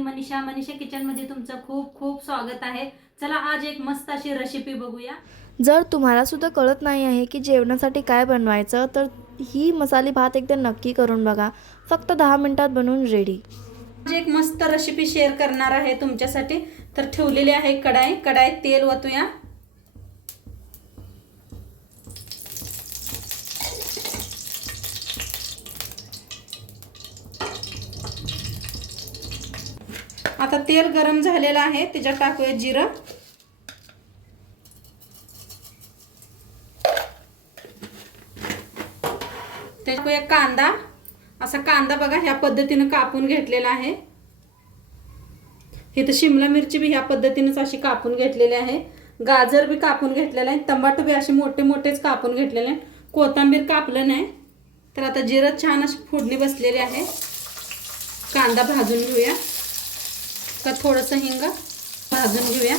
मी मनीषा किचनमध्ये तुमचं खूप खूप स्वागत आहे। चला आज एक मस्त अशी रेसिपी बघूया। जर तुम्हाला सुद्धा कळत नाही आहे की जेवणासाठी काय बनवायचं तर ही मसाले भात एकदा नक्की करून बघा। फक्त 10 मिनिटात बनवून रेडी। आज एक मस्त रेसिपी शेअर करणार आहे तुमच्यासाठी। तर ठेवलेली आहे कढाईत तेल ओतूया। आता तेल गरम झालेलं आहे, त्याच्यात टाकूया जिरं, टाकूया कांदा। असा कांदा बघा ह्या पद्धतीने कापून घेतलेला आहे। इथे शिमला मिरची भी ह्या पद्धतीनेच अशी कापून घेतलेली आहे। गाजर भी कापून घेतलेला आहे। टमाटो भी असे मोठे मोठेच कापून घेतलेले आहे। कोथिंबीर कापलं नाही। तर आता जिरं छान अशी फोडणी बसलेली आहे। कांदा भाजून घेऊया, का थोडंसं हिंग भाजून घेऊया।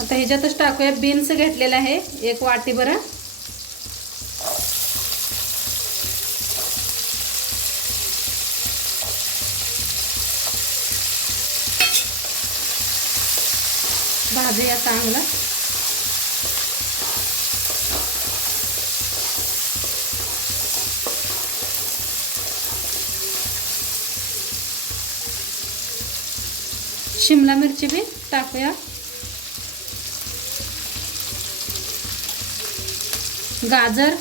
आता ह्याच्यातच टाकूया बीन्स घेतलेला आहे 1 वाटी भर। भाजूया चांगलं। शिमला मिरची भी टाकूया। गाजर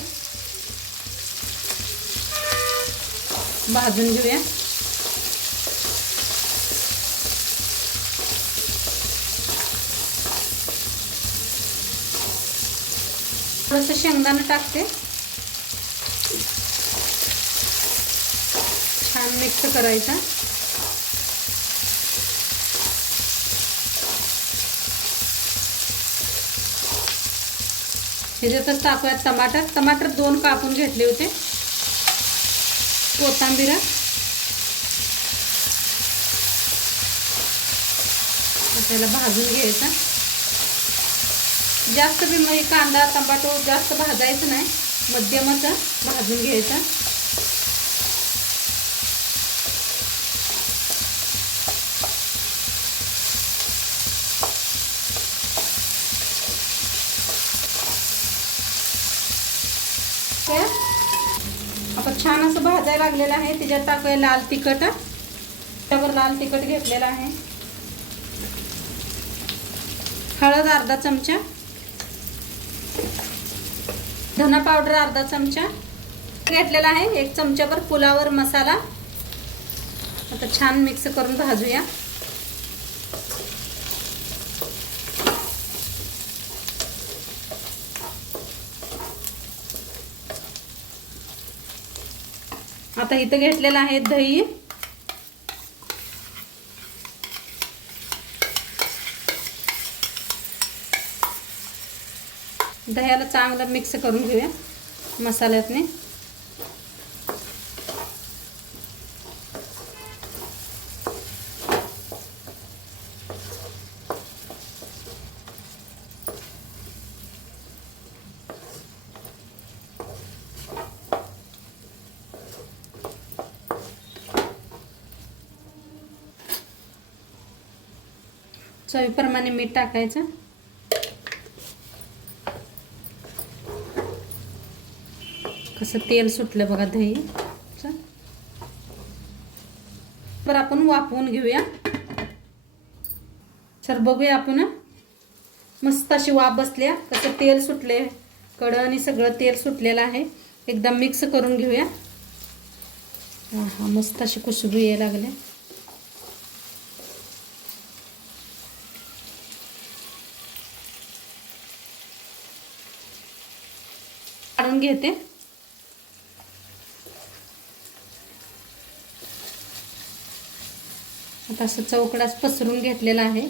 भाजून घेऊया। थोडंसं शेंगदाणा टाकते, छान मिक्स करायचा। ह्याच्यातच टाकूया टमाटर 2 कापून घेतले होते। कोथिंबीर, त्याला भाजून घ्यायचा। जास्त बी कांदा टमाटो जास्त भाजायचं नाही, मध्यमच भाजून घ्यायचा। आता छान असं भाजायला लागलेलं आहे। त्याच्यात टाकूया लाल तिखट, त्यावर लाल तिखट घेतलेला आहे। हळद अर्धा चमचा, धना पावडर अर्धा चमचा घेतलेला आहे। 1 चमचाभर पुलावर मसाला। आता छान मिक्स करून भाजूया। आता इथं घेतलेला आहे दही, दह्याला चांगलं मिक्स करून घेऊया मसाल्यातने। चवीप्रमाणे मीठ टाकायचं। कसं तेल सुटलं बघा दही। तर आपण वाफवून घेऊया। सर बघूया आपण, मस्त अशी वाफ बसल्या, कसं तेल सुटले, कढईने सगळं तेल सुटलेलं आहे। एकदम मिक्स करून घेऊया। हा मस्त अशी खुशबू यायला लागली। काढून घेते। आता असं चौकडाच पसरून घेतलेला आहे।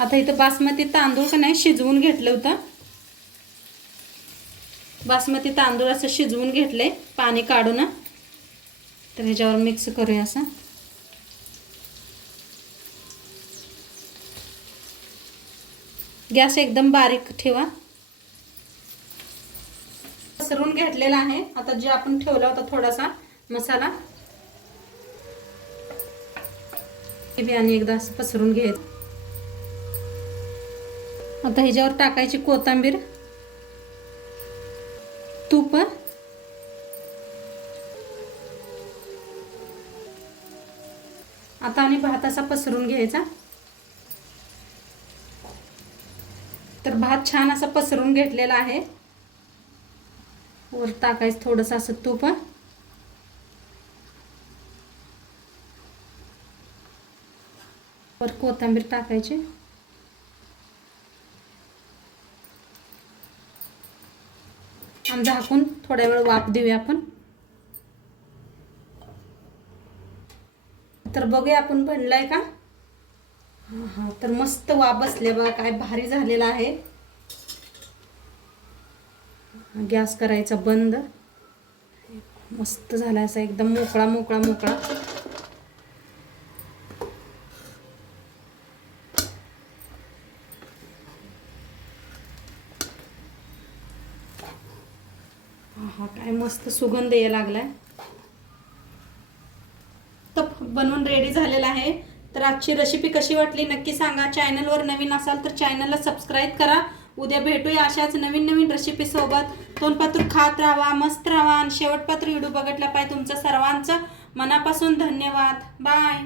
आता इथं बासमती तांदूळ का नाही शिजवून घेतलं होतं। बासमती तांदूळ असं शिजवून घेतले पाणी काढून। तर ह्याच्यावर मिक्स करूया असं। गॅस एकदम बारीक ठेवा. पसरून घेतलेला आहे. आता जे आपण ठेवला होता थोडासा मसाला हे बी आणि एकदा पसरून घ्यायचं. आता ह्याच्यावर टाकायची कोथिंबीर, तूप, आता आणि भात असा पसरून घ्यायचा. तर भात छान असा पसरून घेतलेला आहे. वर टाकायचं थोडंसं असं तूप, वर कोथिंबीर टाकायची. आणि झाकून थोड्या वेळ वाफ देऊया आपण. तर बघूया आपण बनलाय का. हा तर मस्त वाफ बसले बघा, काय भारी झालेला आहे. गॅस करायचा बंद. मस्त झाला असा एकदम मोकळा मोकळा मोकळा. हा काय मस्त सुगंध यायला लागलाय. तर बनवून रेडी झालेला आहे. तर आजची रेसिपी कशी वाटली नक्की सांगा. चॅनलवर नवीन असाल तर चॅनलला सबस्क्राईब करा. उद्या भेटूया अशाच नवीन नवीन रेसिपी सोबत. तोंडपात्र खात राहा, मस्त राहा आणि शेवटपात्र व्हिडिओ बघितला पाहिजे. तुमचं सर्वांचं मनापासून धन्यवाद. बाय.